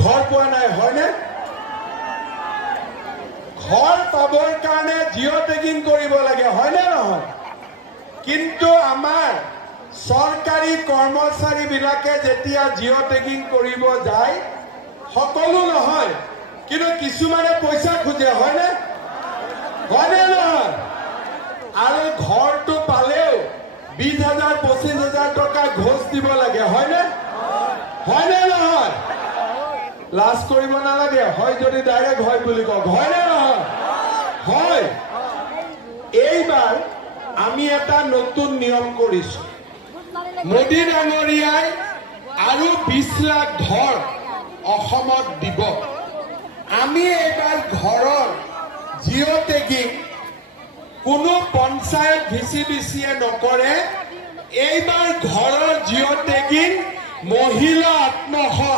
ঘৰ পোৱা নাই, হয়নে? ঘৰ পাবৰ কাৰণে জিঅ' টেগিং কৰিব লাগে, হয়নে নহয়? কিন্তু আমাৰ চৰকাৰী কৰ্মচাৰীবিলাকে যেতিয়া জিঅ' টেগিং কৰিব যায়, সকলো নহয়, কিন্তু কিছুমানে পইচা খোজে, হয়নে? হয়নে নহয়? আৰু ঘৰটো পালেও 20,000 25,000 টকা ঘোষ দিব লাগে, হয়নে? হয়নে নহয়? লাজ কৰিব নালাগে, হয় যদি ডাইৰেক্ট হয় বুলি কওক, হয়নে নহয়? হয়। এইবাৰ আমি এটা নতুন নিয়ম কৰিছো। মোদী ডাঙৰীয়াই আৰু 20 লাখ ঘৰ অসমত দিব। আমি এইবাৰ ঘৰৰ জিঅ' টেগিং কোনো পঞ্চায়ত ভিচিডিচিয়ে নকৰে। এইবাৰ ঘৰৰ জিঅ' টেগিং মহিলা আত্মসহায়ক